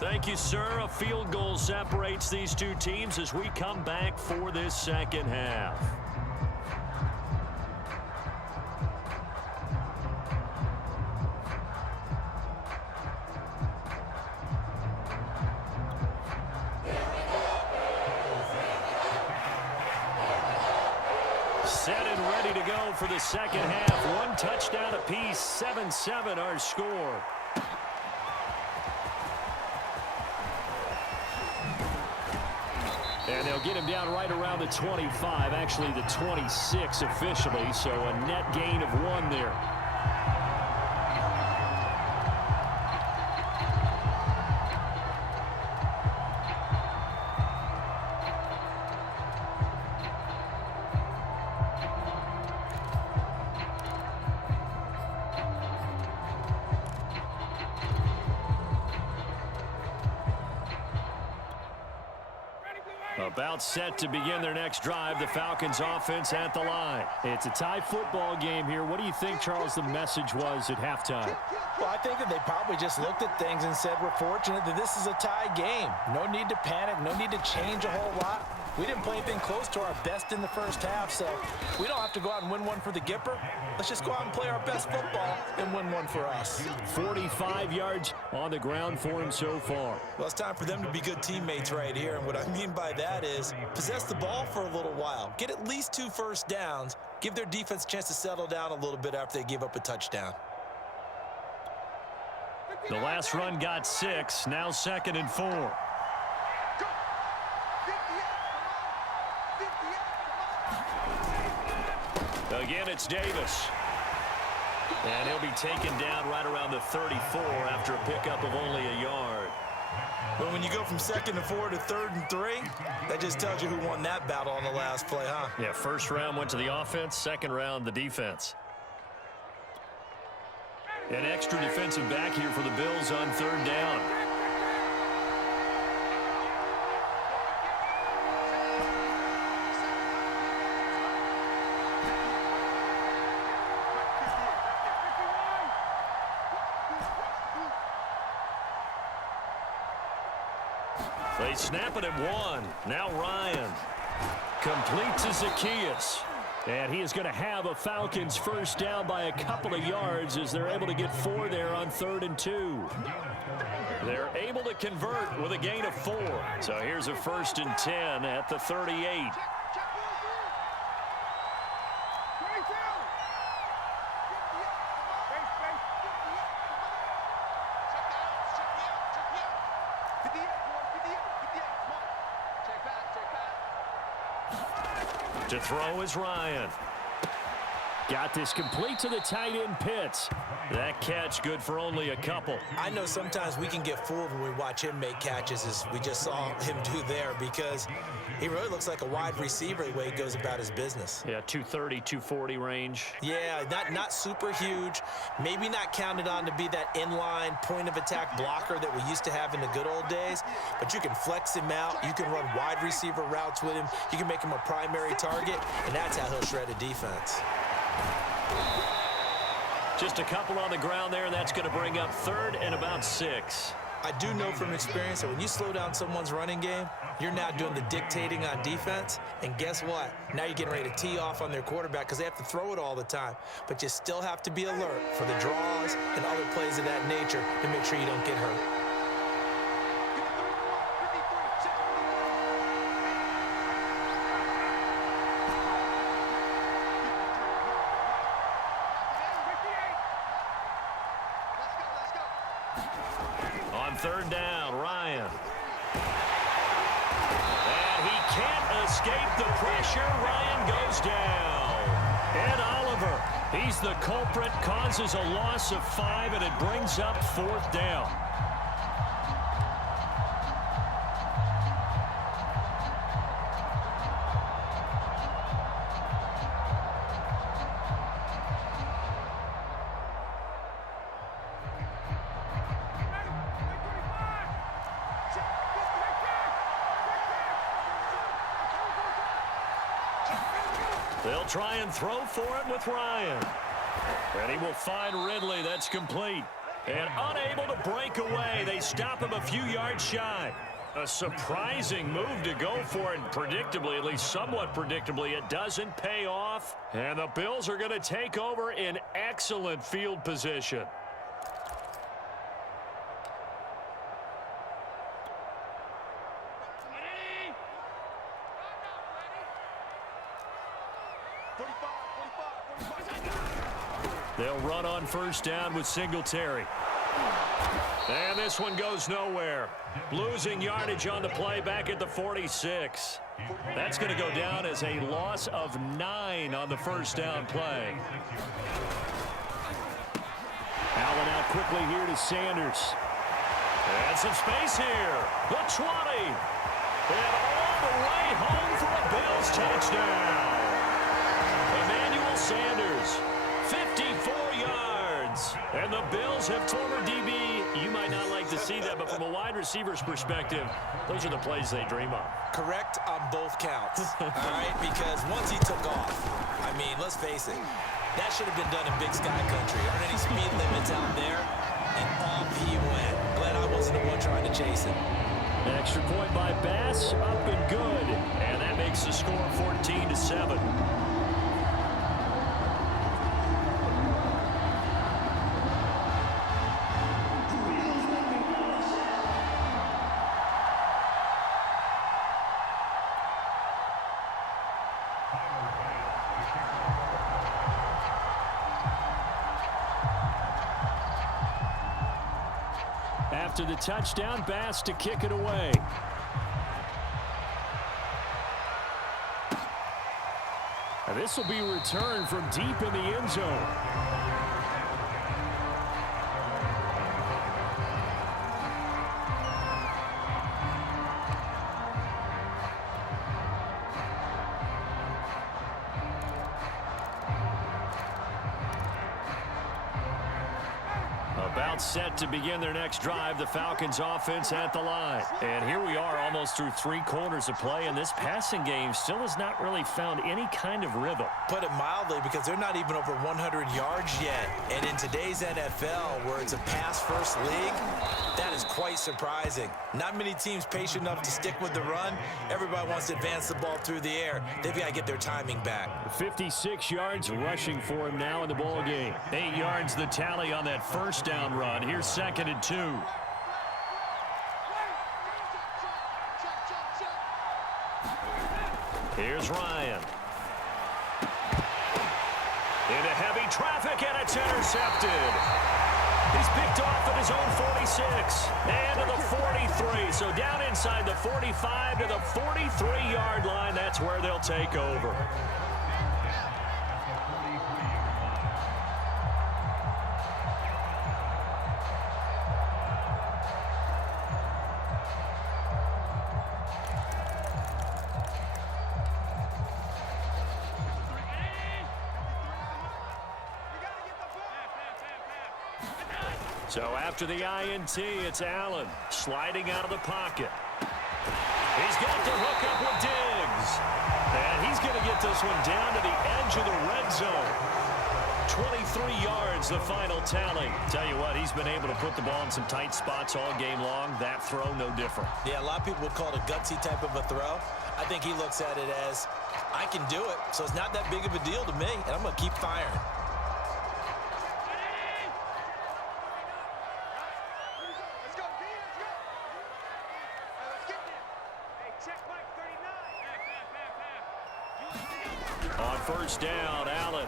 Thank you, sir. A field goal separates these two teams as we come back for this second half. Set and ready to go for the second half. One touchdown apiece, 7-7 our score. And they'll get him down right around the 25, actually the 26 officially, so a net gain of 1 there. About set to begin their next drive. The Falcons offense at the line. It's a tie football game here. What do you think, Charles, the message was at halftime? Well, I think that they probably just looked at things and said, we're fortunate that this is a tie game. No need to panic. No need to change a whole lot. We didn't play anything close to our best in the first half, so we don't have to go out and win one for the Gipper. Let's just go out and play our best football and win one for us. 45 yards on the ground for him so far. Well, it's time for them to be good teammates right here, and what I mean by that is possess the ball for a little while. Get at least 2 first downs. Give their defense a chance to settle down a little bit after they give up a touchdown. The last run got 6, now 2nd and 4. Again, it's Davis. And he'll be taken down right around the 34 after a pickup of only a yard. But when you go from 2nd and 4 to 3rd and 3, that just tells you who won that battle on the last play, huh? Yeah, first round went to the offense, second round the defense. An extra defensive back here for the Bills on 3rd down. They snap it at 1. Now Ryan. Complete to Zacchaeus. And he is going to have a Falcons first down by a couple of yards as they're able to get 4 there on 3rd and 2. They're able to convert with a gain of 4. So here's a 1st and 10 at the 38. To throw is Ryan. Got this complete to the tight end Pitts. That catch good for only a couple. I know sometimes we can get fooled when we watch him make catches, as we just saw him do there, because he really looks like a wide receiver the way he goes about his business. Yeah, 230, 240 range. Yeah, not super huge. Maybe not counted on to be that inline point of attack blocker that we used to have in the good old days, but you can flex him out. You can run wide receiver routes with him. You can make him a primary target, and that's how he'll shred a defense. Just a couple on the ground there, and that's going to bring up 3rd and about 6. I do know from experience that when you slow down someone's running game, you're now doing the dictating on defense. And guess what? Now you're getting ready to tee off on their quarterback because they have to throw it all the time. But you still have to be alert for the draws and other plays of that nature to make sure you don't get hurt. On 3rd down, Ryan. And he can't escape the pressure. Ryan goes down. Ed Oliver, he's the culprit, causes a loss of 5, and it brings up 4th down. They'll try and throw for it with Ryan. And he will find Ridley. That's complete. And unable to break away. They stop him a few yards shy. A surprising move to go for it. Predictably, at least somewhat predictably, it doesn't pay off. And the Bills are going to take over in excellent field position. They'll run on first down with Singletary. And this one goes nowhere. Losing yardage on the play back at the 46. That's going to go down as a loss of 9 on the first down play. Allen out quickly here to Sanders. And some space here. The 20. And all the way home for a Bills touchdown. Emmanuel Sanders. 54 yards. And the Bills have former DB. You might not like to see that, but from a wide receiver's perspective, those are the plays they dream of. Correct on both counts. All right, because once he took off, I mean, let's face it, that should have been done in Big Sky Country. Aren't any speed limits out there? And off he went. Glad I wasn't the one trying to chase him. An extra point by Bass, up and good. And that makes the score 14-7. After the touchdown, Bass to kick it away. And this will be returned from deep in the end zone. About set to begin their next drive, the Falcons offense at the line. And here we are almost through 3 quarters of play, and this passing game still has not really found any kind of rhythm. Put it mildly, because they're not even over 100 yards yet. And in today's NFL, where it's a pass-first league, that is quite surprising. Not many teams patient enough to stick with the run. Everybody wants to advance the ball through the air. They've got to get their timing back. 56 yards rushing for him now in the ball game. 8 yards the tally on that first down run. Here's 2nd and 2. Here's Ryan. Into heavy traffic, and it's intercepted. He's picked off at his own 46 and to the 43. So down inside the 45 to the 43-yard line. That's where they'll take over. So after the INT, it's Allen sliding out of the pocket. He's got the hook up with Diggs. And he's going to get this one down to the edge of the red zone. 23 yards, the final tally. Tell you what, he's been able to put the ball in some tight spots all game long. That throw, no different. Yeah, a lot of people would call it a gutsy type of a throw. I think he looks at it as, I can do it, so it's not that big of a deal to me, and I'm going to keep firing. On first down, Allen.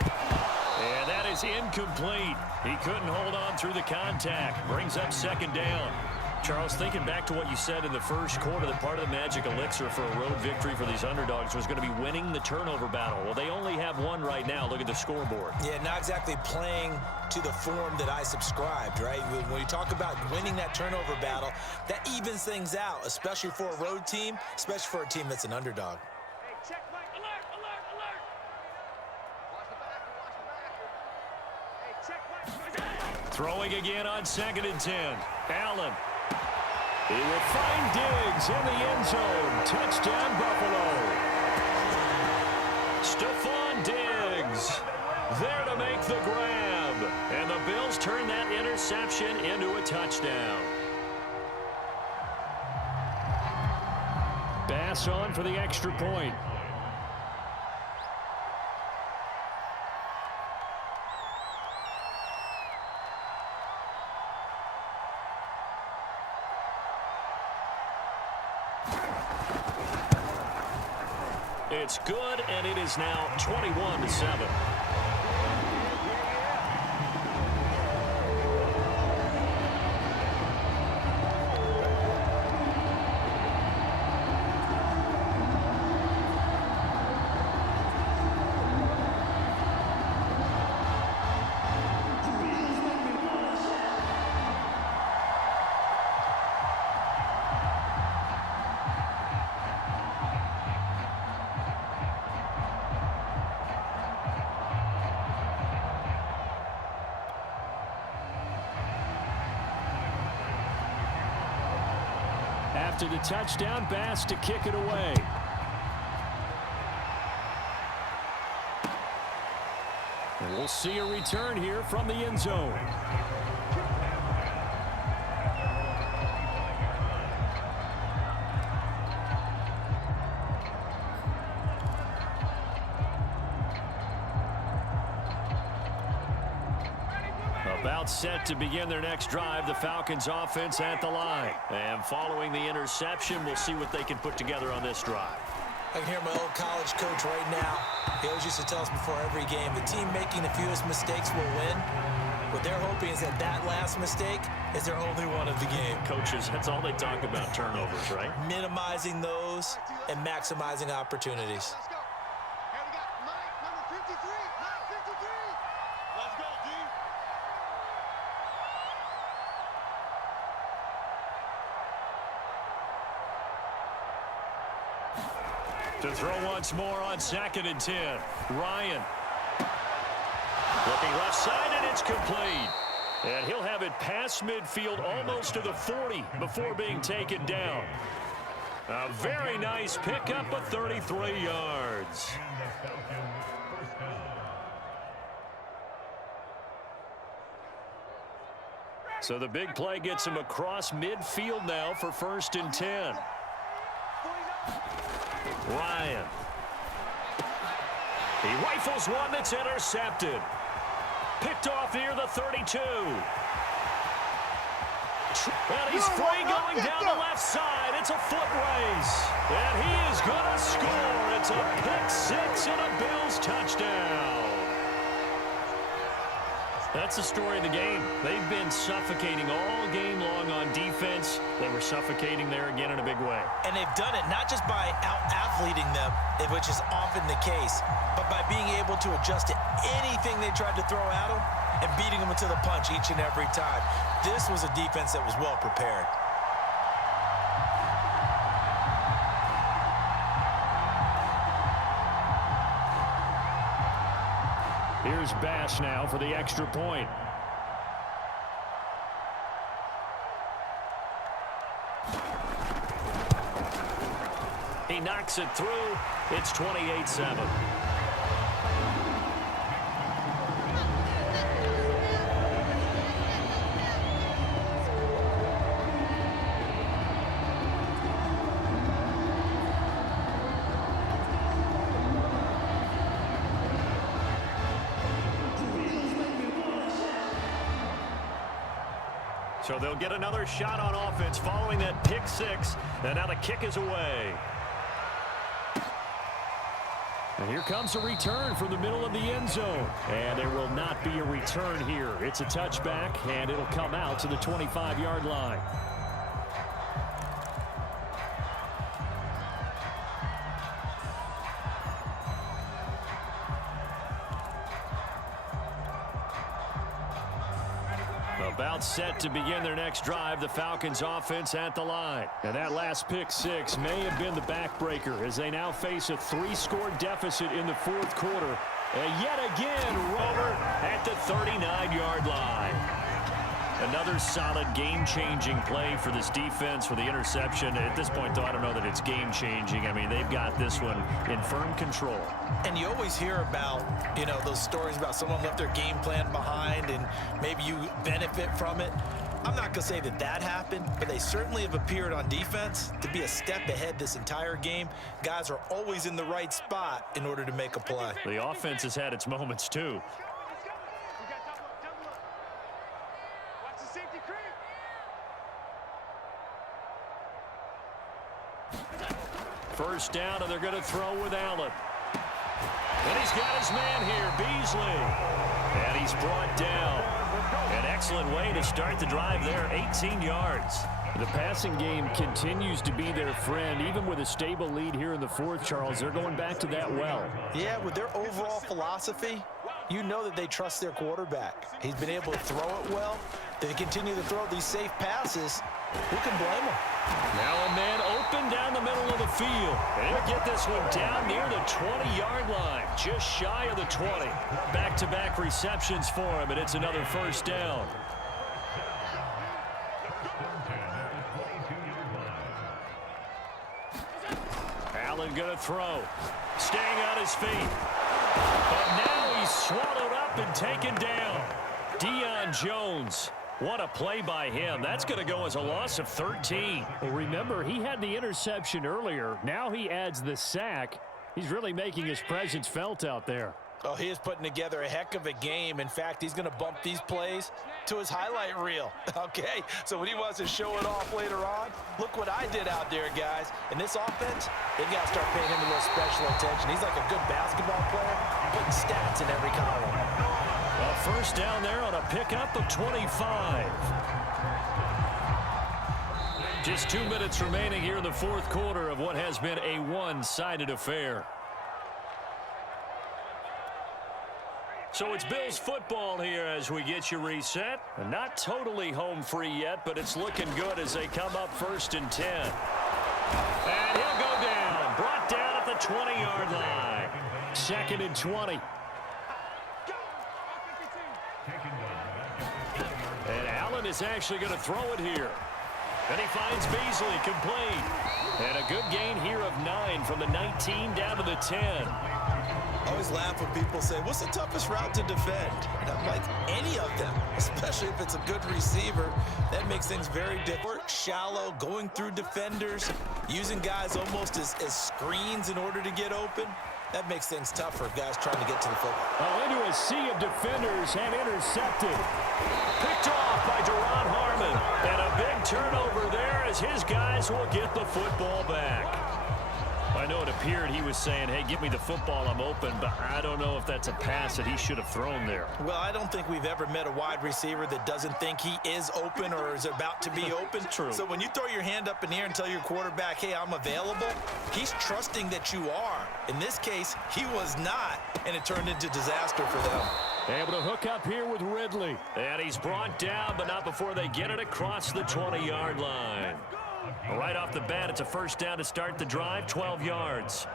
And that is incomplete. He couldn't hold on through the contact. Brings up 2nd down. Charles, thinking back to what you said in the first quarter, that part of the magic elixir for a road victory for these underdogs was going to be winning the turnover battle. Well, they only have one right now. Look at the scoreboard. Yeah, not exactly playing to the form that I subscribed, right? When you talk about winning that turnover battle, that evens things out, especially for a road team, especially for a team that's an underdog. Throwing again on 2nd and 10. Allen. He will find Diggs in the end zone. Touchdown, Buffalo. Stephon Diggs there to make the grab. And the Bills turn that interception into a touchdown. Bass on for the extra point. It's good, and it is now 21-7. After the touchdown, Bass to kick it away. And we'll see a return here from the end zone. About set to begin their next drive, the Falcons offense at the line. And following the interception, we'll see what they can put together on this drive. I can hear my old college coach right now. He always used to tell us before every game, the team making the fewest mistakes will win. What they're hoping is that that last mistake is their only one of the game. Coaches, that's all they talk about, turnovers, right? Minimizing those and maximizing opportunities. To throw once more on 2nd and 10. Ryan. Looking left side, and it's complete. And he'll have it past midfield almost to the 40 before being taken down. A very nice pickup of 33 yards. So the big play gets him across midfield now for 1st and 10. Ryan. He rifles one that's intercepted. Picked off near the 32. And he's free going down the left side. It's a foot race. And he is going to score. It's a pick six and a Bills touchdown. That's the story of the game. They've been suffocating all game long on defense. They were suffocating there again in a big way. And they've done it not just by out-athleting them, which is often the case, but by being able to adjust to anything they tried to throw at them and beating them into the punch each and every time. This was a defense that was well prepared. Here's Bass now for the extra point. He knocks it through. It's 28-7. So they'll get another shot on offense following that pick six. And now the kick is away. And here comes a return from the middle of the end zone. And there will not be a return here. It's a touchback, and it'll come out to the 25-yard line. About set to begin their next drive, the Falcons offense at the line. And that last pick six may have been the backbreaker as they now face a 3-score deficit in the fourth quarter. And yet again, Rover at the 39-yard line. Another solid game-changing play for this defense for the interception. At this point, though, I don't know that it's game-changing. I mean, they've got this one in firm control. And you always hear about, those stories about someone left their game plan behind and maybe you benefit from it. I'm not going to say that that happened, but they certainly have appeared on defense to be a step ahead this entire game. Guys are always in the right spot in order to make a play. The offense has had its moments, too. First down, and they're going to throw with Allen. And he's got his man here, Beasley. And he's brought down. An excellent way to start the drive there, 18 yards. The passing game continues to be their friend. Even with a stable lead here in the fourth, Charles, they're going back to that well. Yeah, with their overall philosophy, you know that they trust their quarterback. He's been able to throw it well. They continue to throw these safe passes. Who can blame them? Now a man open down the middle of the field. They'll get this one down near the 20-yard line, just shy of the 20. Back-to-back receptions for him, and it's another first down. Allen going to throw. Staying on his feet. But now he's swallowed up and taken down. Deion Jones. What a play by him. That's going to go as a loss of 13. Well, remember, he had the interception earlier. Now he adds the sack. He's really making his presence felt out there. Oh, he is putting together a heck of a game. In fact, he's going to bump these plays to his highlight reel. Okay, so when he wants to show it off later on, look what I did out there, guys. In this offense, they've got to start paying him a little special attention. He's like a good basketball player, putting stats in every column. Well, first down there on a pickup of 25. Just 2 minutes remaining here in the fourth quarter of what has been a one-sided affair. So it's Bills football here as we get you reset. Not totally home free yet, but it's looking good as they come up 1st and 10. And he'll go down. Brought down at the 20-yard line. 2nd and 20. And Allen is actually going to throw it here. And he finds Beasley complete. And a good gain here of 9 from the 19 down to the 10. I always laugh when people say, what's the toughest route to defend? And I'm like, any of them, especially if it's a good receiver. That makes things very different. Shallow, going through defenders, using guys almost as screens in order to get open. That makes things tougher, guys trying to get to the football. Into a sea of defenders and intercepted. Picked off by Duron Harmon. And a big turnover there as his guys will get the football back. I know it appeared he was saying, hey, give me the football, I'm open, but I don't know if that's a pass that he should have thrown there. Well, I don't think we've ever met a wide receiver that doesn't think he is open or is about to be open. True. So when you throw your hand up in the air and tell your quarterback, hey, I'm available, he's trusting that you are. In this case, he was not, and it turned into disaster for them. Able to hook up here with Ridley. And he's brought down, but not before they get it across the 20-yard line. Right off the bat, it's a first down to start the drive, 12 yards.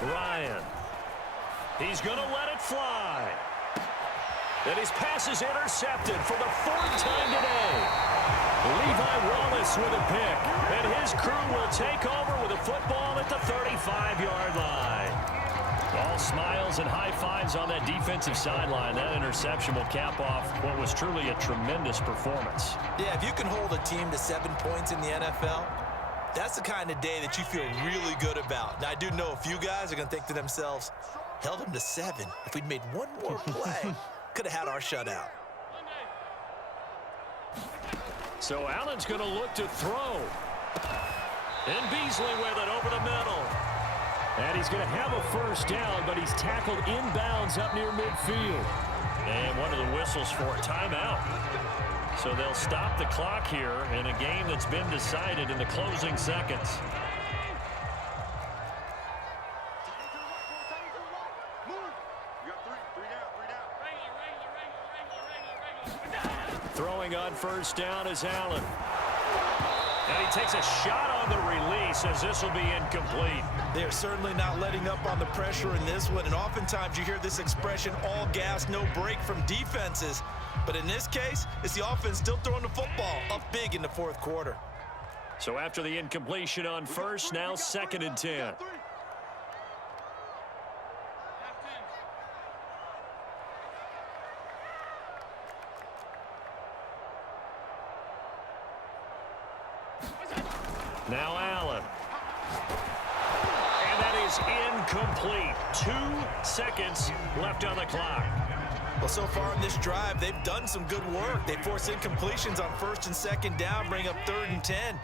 Ryan. He's going to let it fly. And his pass is intercepted for the 4th time today. Levi Wallace with a pick. And his crew will take over with a football at the 35-yard line. All smiles and high fives on that defensive sideline. That interception will cap off what was truly a tremendous performance. Yeah, if you can hold a team to 7 points in the NFL, that's the kind of day that you feel really good about. Now, I do know a few guys are going to think to themselves, held them to 7. If we'd made one more play, could have had our shutout. So Allen's going to look to throw. And Beasley with it over the middle. And he's going to have a first down, but he's tackled inbounds up near midfield. And one of the whistles for a timeout. So they'll stop the clock here in a game that's been decided in the closing seconds. Throwing on first down is Allen. And he takes a shot on the release as this will be incomplete. They're certainly not letting up on the pressure in this one, and oftentimes you hear this expression, all gas, no break from defenses. But in this case, it's the offense still throwing the football up big in the fourth quarter. So after the incompletion on first, now 2nd and 10. Now Allen. And that is incomplete. 2 seconds left on the clock. Well, so far in this drive, they've done some good work. They force incompletions on 1st and 2nd down, bring up 3rd and 10.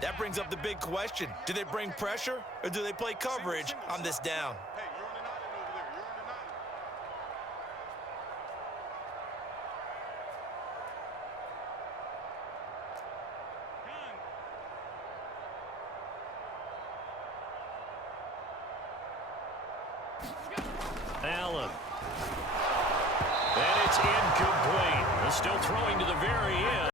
That brings up the big question. Do they bring pressure or do they play coverage on this down? Allen. And it's incomplete. Still throwing to the very end.